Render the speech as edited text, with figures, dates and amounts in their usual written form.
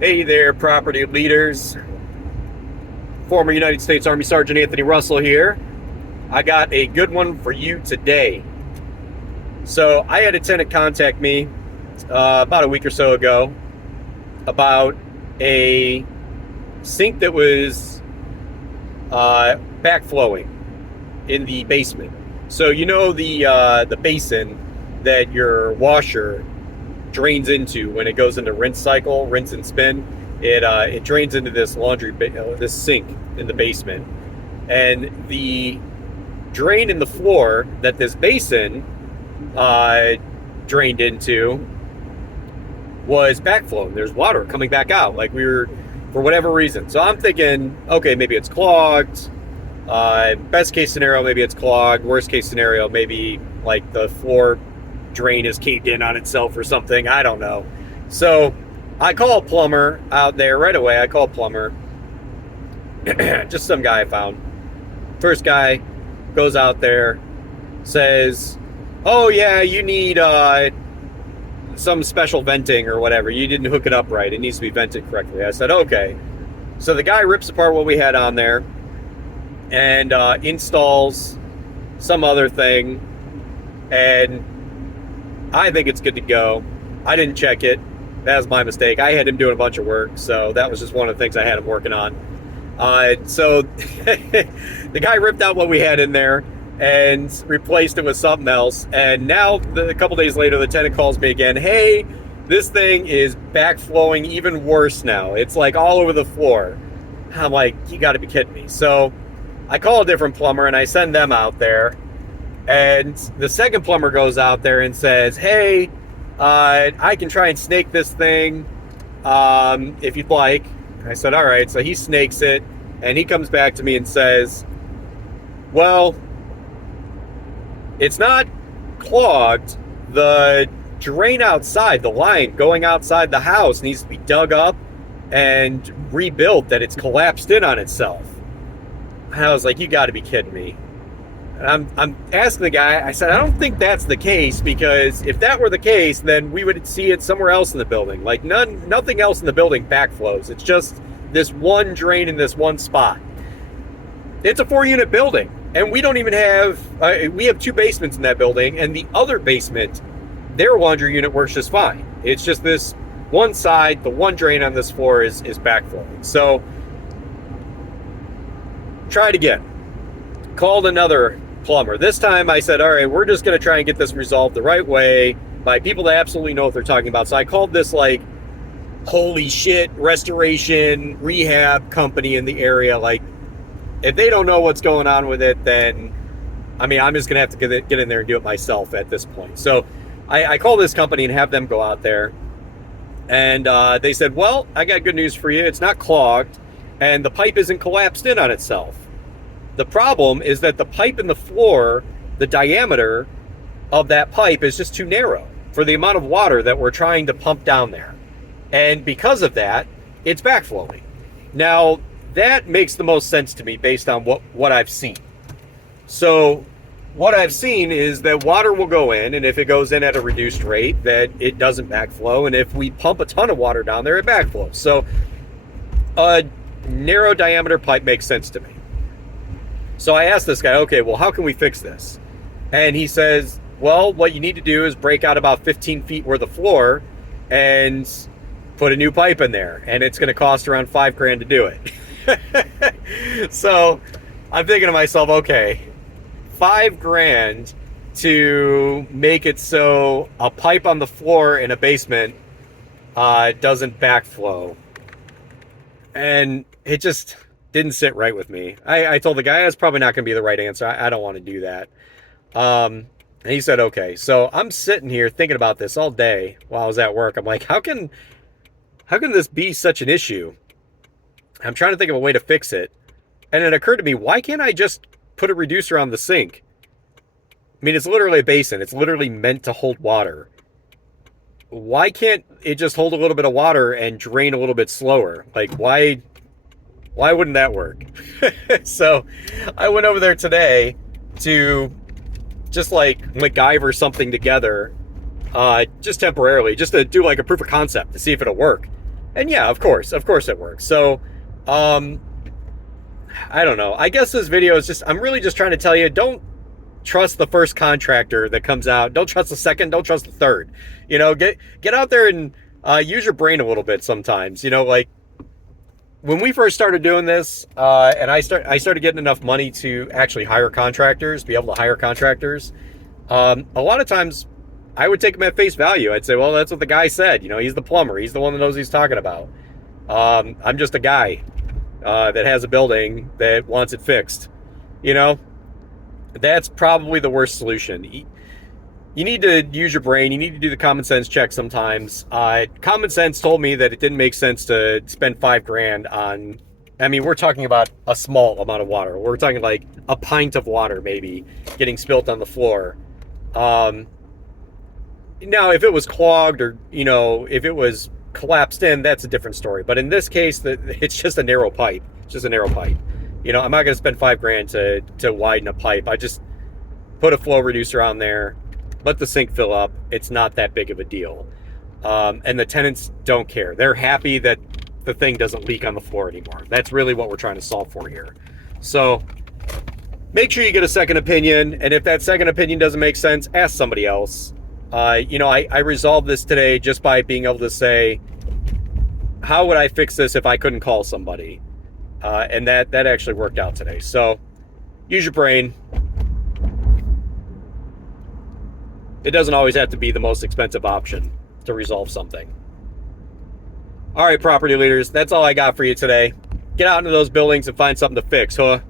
Hey there, property leaders. Former United States Army Sergeant Anthony Russell here. I got a good one for you today. So, I had a tenant contact me about a week or so ago about a sink that was backflowing in the basement. So, you know the basin that your washer drains into when it goes into rinse cycle, rinse and spin. It drains into this this sink in the basement, and the drain in the floor that this basin drained into was backflowing. There's water coming back out, like we were, for whatever reason. So I'm thinking, okay, maybe it's clogged. Best case scenario, maybe it's clogged. Worst case scenario, maybe like the floor drain is caved in on itself or something. I don't know. So I call a plumber out there right away. I call a plumber. Just some guy I found. First guy goes out there, says, oh yeah, you need some special venting or whatever. You didn't hook it up right. It needs to be vented correctly. I said, okay. So the guy rips apart what we had on there and installs some other thing, and I think it's good to go. I didn't check it. That was my mistake. I had him doing a bunch of work, so that was just one of the things I had him working on. So the guy ripped out what we had in there and replaced it with something else. And now, a couple days later, the tenant calls me again. Hey, this thing is backflowing even worse now. It's like all over the floor. I'm like, you got to be kidding me. So I call a different plumber and I send them out there. And the second plumber goes out there and says, hey, I can try and snake this thing if you'd like. I said, all right. So he snakes it, and he comes back to me and says, well, it's not clogged. The drain outside, the line going outside the house, needs to be dug up and rebuilt, that it's collapsed in on itself. And I was like, you got to be kidding me. And I'm asking the guy, I said, I don't think that's the case, because if that were the case, then we would see it somewhere else in the building. Like nothing else in the building backflows. It's just this one drain in this one spot. It's a 4-unit building, and we don't even have, we have 2 basements in that building, and the other basement, their laundry unit works just fine. It's just this one side, the one drain on this floor is backflowing. So, try it again. Called another plumber. This time I said, all right, we're just going to try and get this resolved the right way by people that absolutely know what they're talking about. So I called this like holy shit restoration rehab company in the area. Like, if they don't know what's going on with it, then I mean, I'm just going to have to get in there and do it myself at this point. So I call this company and have them go out there. And they said, well, I got good news for you. It's not clogged, and the pipe isn't collapsed in on itself. The problem is that the pipe in the floor, the diameter of that pipe is just too narrow for the amount of water that we're trying to pump down there. And because of that, it's backflowing. Now, that makes the most sense to me based on what I've seen. So what I've seen is that water will go in, and if it goes in at a reduced rate, that it doesn't backflow. And if we pump a ton of water down there, it backflows. So a narrow diameter pipe makes sense to me. So I asked this guy, okay, well, how can we fix this? And he says, well, what you need to do is break out about 15 feet worth of floor and put a new pipe in there. And it's going to cost around $5,000 to do it. So I'm thinking to myself, okay, $5,000 to make it so a pipe on the floor in a basement doesn't backflow. And it just didn't sit right with me. I told the guy that's probably not going to be the right answer. I don't want to do that. And he said, okay. So I'm sitting here thinking about this all day while I was at work. I'm like, how can this be such an issue? I'm trying to think of a way to fix it. And it occurred to me, why can't I just put a reducer on the sink? I mean, it's literally a basin. It's literally meant to hold water. Why can't it just hold a little bit of water and drain a little bit slower? Like, why wouldn't that work? So I went over there today to just like MacGyver something together, just temporarily, just to do like a proof of concept to see if it'll work. And yeah, of course it works. So, um, I don't know. I guess this video is just, I'm really just trying to tell you, don't trust the first contractor that comes out. Don't trust the second. Don't trust the third. Get out there and use your brain a little bit sometimes. Like when we first started doing this, and I started getting enough money to actually hire contractors, be able to hire contractors. A lot of times, I would take them at face value. I'd say, well, that's what the guy said. He's the plumber. He's the one that knows what he's talking about. I'm just a guy that has a building that wants it fixed. You know, that's probably the worst solution. You need to use your brain. You need to do the common sense check sometimes. Common sense told me that it didn't make sense to spend $5,000 on. I mean, we're talking about a small amount of water. We're talking like a pint of water, maybe getting spilt on the floor. Now, if it was clogged or if it was collapsed in, that's a different story. But in this case, it's just a narrow pipe. It's just a narrow pipe. I'm not going to spend $5,000 to widen a pipe. I just put a flow reducer on there, let the sink fill up. It's not that big of a deal. And the tenants don't care. They're happy that the thing doesn't leak on the floor anymore. That's really what we're trying to solve for here. So make sure you get a second opinion. And if that second opinion doesn't make sense, ask somebody else. I resolved this today just by being able to say, how would I fix this if I couldn't call somebody? And that actually worked out today. So use your brain. It doesn't always have to be the most expensive option to resolve something. All right, property leaders, that's all I got for you today. Get out into those buildings and find something to fix, huh?